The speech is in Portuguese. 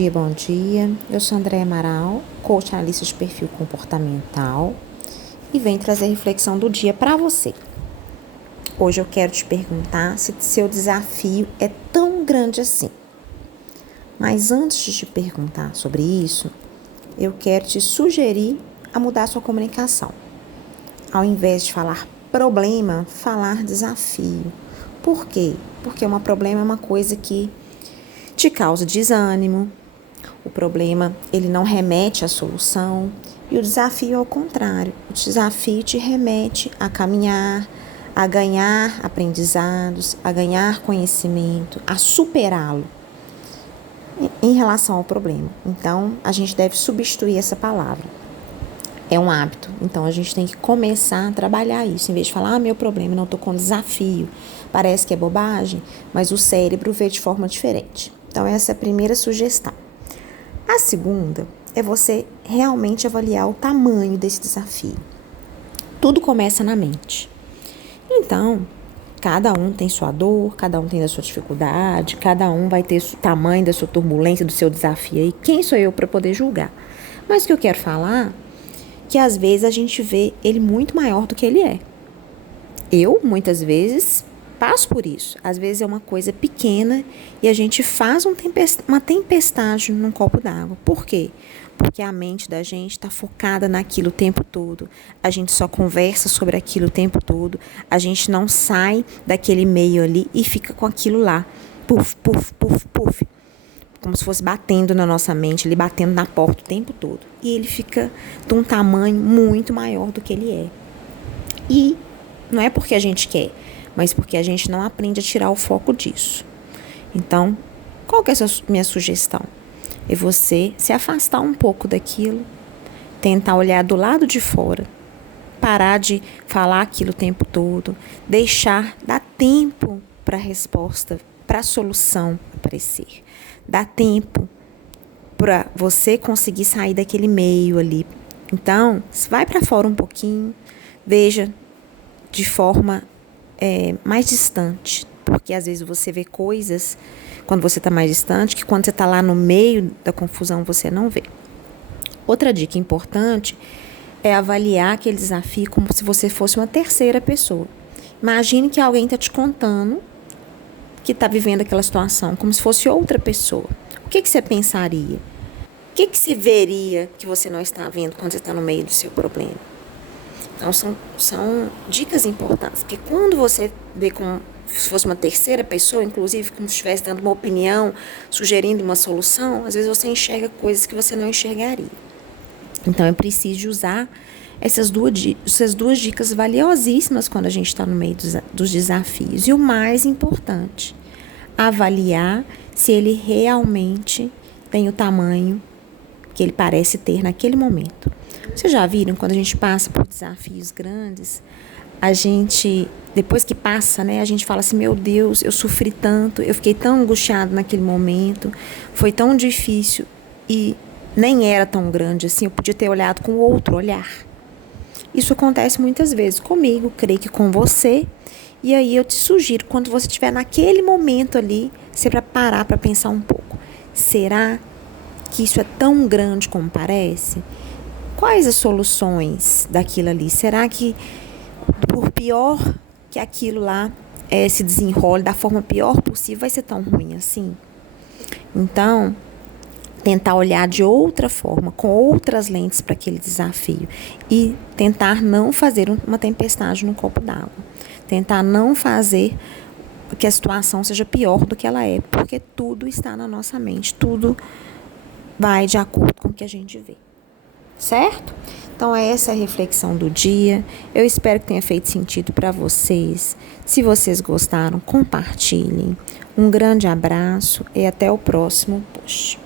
dia, bom dia. Eu sou Andréia Amaral, coach analista de perfil comportamental e venho trazer a reflexão do dia para você. Hoje eu quero te perguntar se seu desafio é tão grande assim. Mas antes de te perguntar sobre isso, eu quero te sugerir a mudar a sua comunicação. Ao invés de falar problema, falar desafio. Por quê? Porque um problema é uma coisa que te causa desânimo, o problema ele não remete à solução e o desafio é o contrário. O desafio te remete a caminhar, a ganhar aprendizados, a ganhar conhecimento, a superá-lo em relação ao problema. Então, a gente deve substituir essa palavra. É um hábito, então a gente tem que começar a trabalhar isso, em vez de falar, meu problema, não estou com desafio, parece que é bobagem, mas o cérebro vê de forma diferente. Então essa é a primeira sugestão. A segunda é você realmente avaliar o tamanho desse desafio. Tudo começa na mente. Então, cada um tem sua dor, cada um tem a sua dificuldade, cada um vai ter o tamanho da sua turbulência, do seu desafio aí. Quem sou eu para poder julgar? Mas o que eu quero falar que às vezes a gente vê ele muito maior do que ele é. Eu, muitas vezes, passo por isso. Às vezes é uma coisa pequena e a gente faz uma tempestade num copo d'água. Por quê? Porque a mente da gente está focada naquilo o tempo todo. A gente só conversa sobre aquilo o tempo todo. A gente não sai daquele meio ali e fica com aquilo lá. Puf, puf, puf, puf. Como se fosse batendo na nossa mente, ele batendo na porta o tempo todo. E ele fica de um tamanho muito maior do que ele é. E não é porque a gente quer, mas porque a gente não aprende a tirar o foco disso. Então, qual que é a minha sugestão? É você se afastar um pouco daquilo, tentar olhar do lado de fora, parar de falar aquilo o tempo todo, dar tempo para a resposta, para a solução aparecer. Dá tempo para você conseguir sair daquele meio ali. Então, vai para fora um pouquinho, veja de forma mais distante, porque às vezes você vê coisas quando você está mais distante, que quando você está lá no meio da confusão você não vê. Outra dica importante é avaliar aquele desafio como se você fosse uma terceira pessoa. Imagine que alguém está te contando que está vivendo aquela situação, como se fosse outra pessoa. O que você pensaria? O que você veria que você não está vendo quando você está no meio do seu problema? Então, são dicas importantes, porque quando você vê como se fosse uma terceira pessoa, inclusive como se estivesse dando uma opinião, sugerindo uma solução, às vezes você enxerga coisas que você não enxergaria. Então, é preciso usar essas duas dicas valiosíssimas quando a gente está no meio dos desafios. E o mais importante, avaliar se ele realmente tem o tamanho que ele parece ter naquele momento. Vocês já viram, quando a gente passa por desafios grandes, a gente, depois que passa, né, a gente fala assim, meu Deus, eu sofri tanto, eu fiquei tão angustiado naquele momento, foi tão difícil e nem era tão grande assim, eu podia ter olhado com outro olhar. Isso acontece muitas vezes comigo, creio que com você. E aí eu te sugiro, quando você estiver naquele momento ali, você para parar para pensar um pouco. Será que isso é tão grande como parece? Quais as soluções daquilo ali? Será que, por pior que aquilo lá se desenrole, da forma pior possível, vai ser tão ruim assim? Então, tentar olhar de outra forma, com outras lentes para aquele desafio e tentar não fazer uma tempestade no copo d'água. Tentar não fazer que a situação seja pior do que ela é, porque tudo está na nossa mente, tudo vai de acordo com o que a gente vê. Certo? Então, essa é a reflexão do dia. Eu espero que tenha feito sentido para vocês. Se vocês gostaram, compartilhem. Um grande abraço e até o próximo post.